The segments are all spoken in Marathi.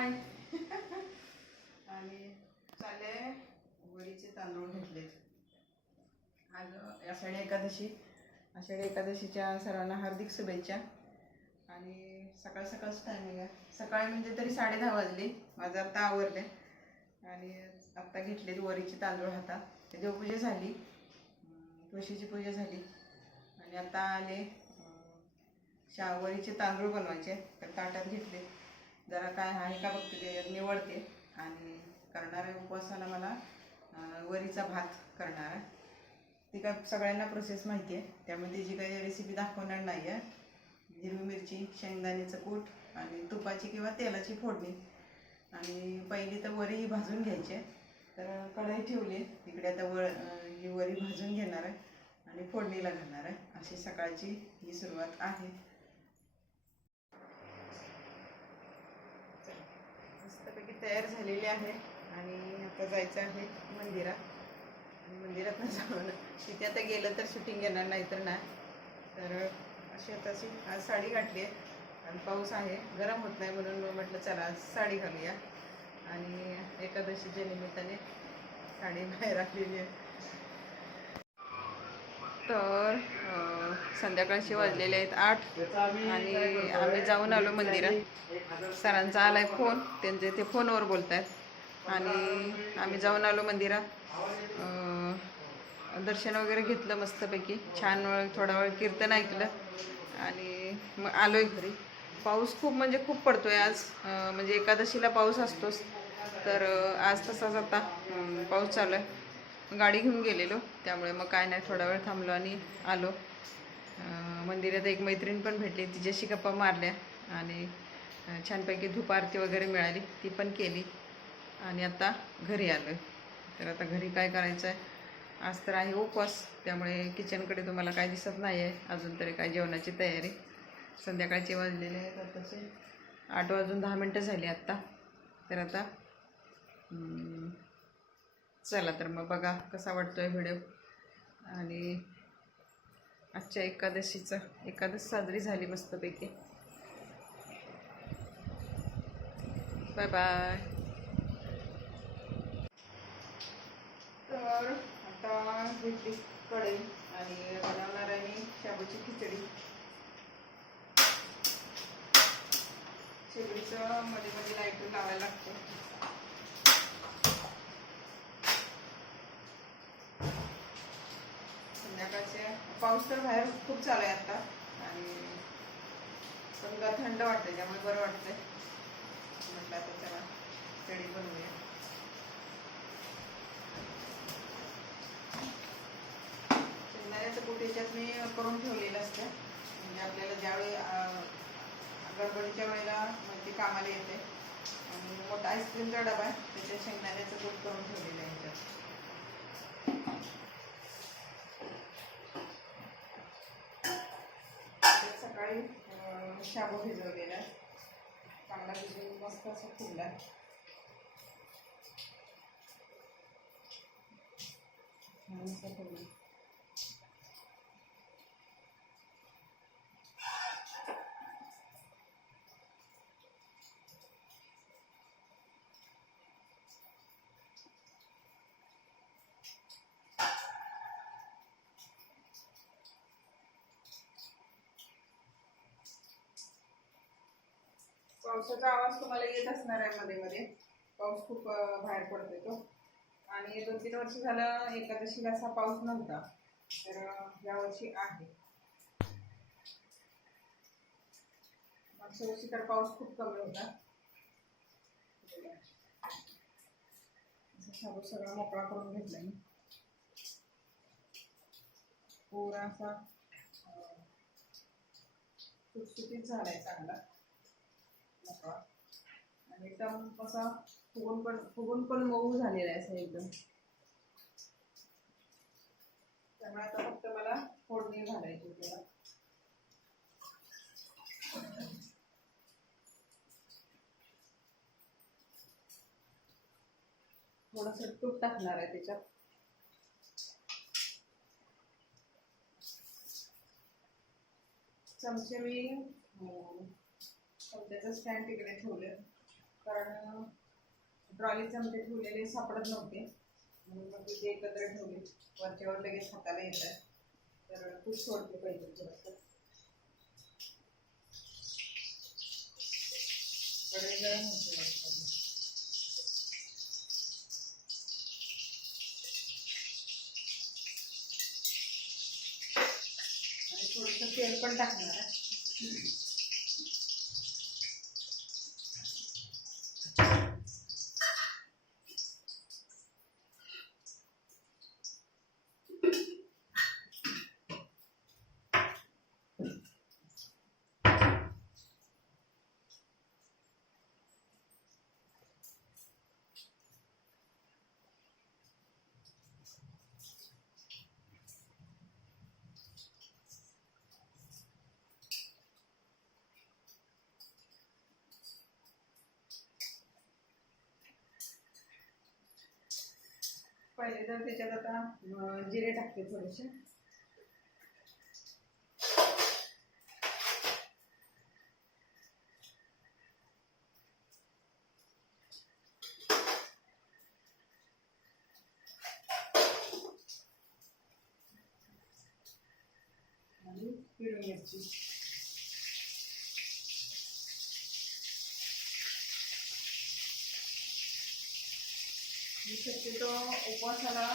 हाय आणि चालले वडीचे तांदूळ घेतलेत आज आषाढी एकादशी आषाढी एकादशीच्या सर्वांना हार्दिक शुभेच्छा. आणि सकाळ सकाळच टायमिंग आहे सकाळी म्हणजे तरी साडे दहा वाजले. माझं आत्ता आवरले आणि आत्ता घेतलेत वरीचे तांदूळ हातात. देवपूजा झाली. तुळशीची पूजा झाली. आणि आता आले शावरीचे तांदूळ बनवायचे. तर ताटात घेतले. जरा काय आहे का बघते ते निवडते. आणि करणार आहे उपवासाला मला वरीचा भात करणार आहे. ती काय सगळ्यांना प्रोसेस माहिती आहे. त्यामुळे त्याची काही रेसिपी दाखवणार नाही आहे. हिरवी मिरची शेंगदाण्याचं कूट आणि तुपाची किंवा तेलाची फोडणी. आणि पहिली तर वरी भाजून घ्यायची. आहे. तर कढई ठेवली. तिकडे आता व ही वरी भाजून घेणार आहे. आणि फोडणीला घालणार आहे. अशी सकाळची ही सुरुवात आहे चला, मस्तपैकी तयार झालेली आहे आणि आता जायचं आहे मंदिरात. आणि मंदिरात जाऊन तिथे आता गेलं तर शूटिंग येणार नाही तर नाही. तर अशी आता अशी आज साडी घातली आहे. आणि पाऊस आहे. गरम होत नाही म्हणून मग म्हटलं चला आज साडी घालूया. आणि एकादशीच्या निमित्ताने साडी बाहेर आलेली आहे. तर संध्याकाळचे वाजलेले आहेत आठ आणि आम्ही जाऊन आलो मंदिरात. सरांचा आलाय फोन त्यांचे ते फोनवर बोलत आहेत आणि आम्ही जाऊन आलो मंदिरात. दर्शन वगैरे घेतलं मस्तपैकी. छान वेळ थोडा वेळ कीर्तन ऐकलं आणि मग आलोय घरी. पाऊस खूप म्हणजे खूप पडतोय आज. म्हणजे एकादशीला पाऊस असतोच. तर आज तसाच आता पाऊस चालू आहे. गाडी घेऊन गेलेलो त्यामुळे मग काय नाही थोडा वेळ थांबलो आणि आलो. मंदिरात एक मैत्रीण पण भेटली तिच्याशी गप्पा मारल्या आणि छानपैकी धूप आरती वगैरे मिळाली ती पण केली आणि आता घरी आलो तर आता घरी काय करायचं आहे आज तर आहे उपवास त्यामुळे किचनकडे तुम्हाला काय दिसत नाही आहे अजून तरी काय जेवणाची तयारी. संध्याकाळचे वाजलेले आहेत आताचे. आठ वाजून दहा मिनटं झाली आत्ता. तर आता चला तर मग बघा कसा वाटतो आहे व्हिडिओ. आणि आजच्या एकादशीचा एकादश साजरी झाली मस्तपैकी. बाय बाय तर आता घेतली कढई आणि बनवणार आहे शाबूची खिचडी. शेगडीचं मध्ये मध्ये लाइट लावायला लागतं. संध्याकाळचे पाऊस तर बाहेर खूप चालू आहे आता. आणि समजा थंड वाटतंय त्यामुळे बरं वाटतंय. म्हटलं आता चला कढी बनवूया. शेंगदाण्याचं कूट याच्यात मी करून ठेवलेलं असतं. म्हणजे आपल्याला ज्यावेळी गडबडीच्या वेळेला म्हणजे कामाला येते. आणि मोठा आईस्क्रीमचा डबा आहे त्याच्यात शेंगदाण्याचं कूट शाबू भिजवलेला आहे. चांगला भिजवून मस्त असं फुलला छान पावसाचा आवाज तुम्हाला येत असणार आहे मध्ये मध्ये. पाऊस खूप बाहेर पडतोय तो. आणि दोन तीन वर्ष झालं एकादशीला असा पाऊस नव्हता. तर यावर्षी आहे. मागच्या वर्षी तर पाऊस खूप कमी होता. सगळं शाबू सगळा मोकळा करून घेतला मी. पुरा असा सुटसुटीत झालाय चांगला. आणि एकदम असा फुगून पण फुगून पण मऊ झालेला आहे असं एकदम. त्यामुळे आता फक्त मला फोडणी घालायची त्याला. थोडस तूप टाकणार आहे त्याच्यात. चमचे मी हो. चमच्याचं स्टँड तिकडे ठेवले कारण ट्रॉलीच्या चमचे ठेवलेले सापडत नव्हते. म्हणून मग तिथे एकत्र ठेवले. वरच्यावर लगेच हाताला येतात तर खूप सोडते पाहिजे थोडंसं. गरम होते आणि थोडंसं तेल पण टाकणार आहे. पहिले तर त्याच्यात आता जिरे टाकते थोडेसे. आणि हिरवी मिरची. मी शक्यतो उपवासाला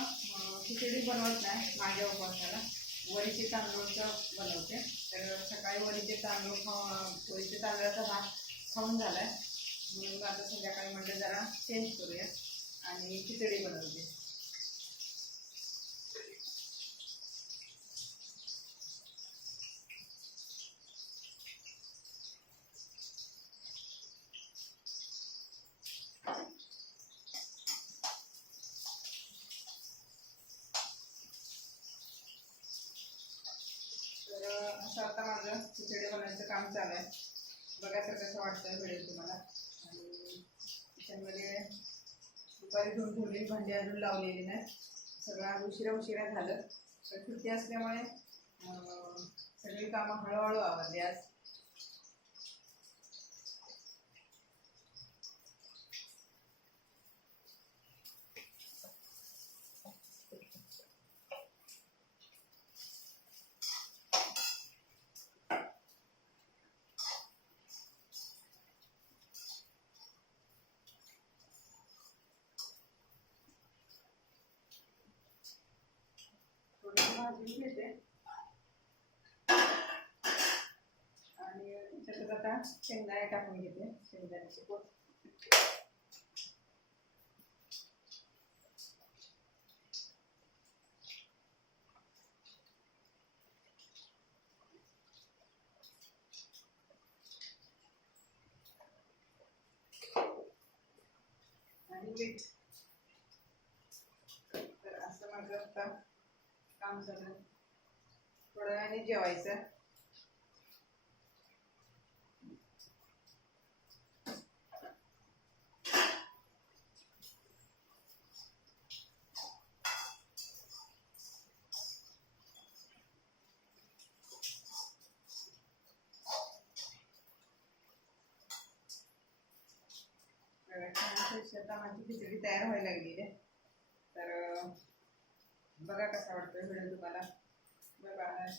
खिचडी बनवत नाही माझ्या उपवासाला. वरीचे तांदूळचं बनवते. तर सकाळी वरीचे तांदूळ खा वरीचे तांदळाचा भात खाऊन झाला आहे म्हणून आता संध्याकाळी म्हटलं जरा चेंज करूया. आणि खिचडी बनवते तर असं आता माझं खिचडी बनवायचं काम चालू आहे. बघायचं कसं वाटतं मिळेल तुम्हाला. आणि किचनमध्ये दुपारी धुवून ठेवली भांडी अजून लावलेली नाही सगळं उशिरा उशिरा झालं. तर सुट्टी असल्यामुळे सगळी कामं हळूहळू आवडली आज. थोडीशी भाजून घेते आणि त्याच्यात आता शेंगदाणे टाकून घेते शेंगदाण्याची पोट आणि मीठ तर असं माझं आता काम करणं थोड्या वेळाने जेवायचं. माझी खिचडी तयार व्हायला लागलेली आहे. तर बघा कसा वाटतोय व्हिडिओ तुम्हाला. Bye bye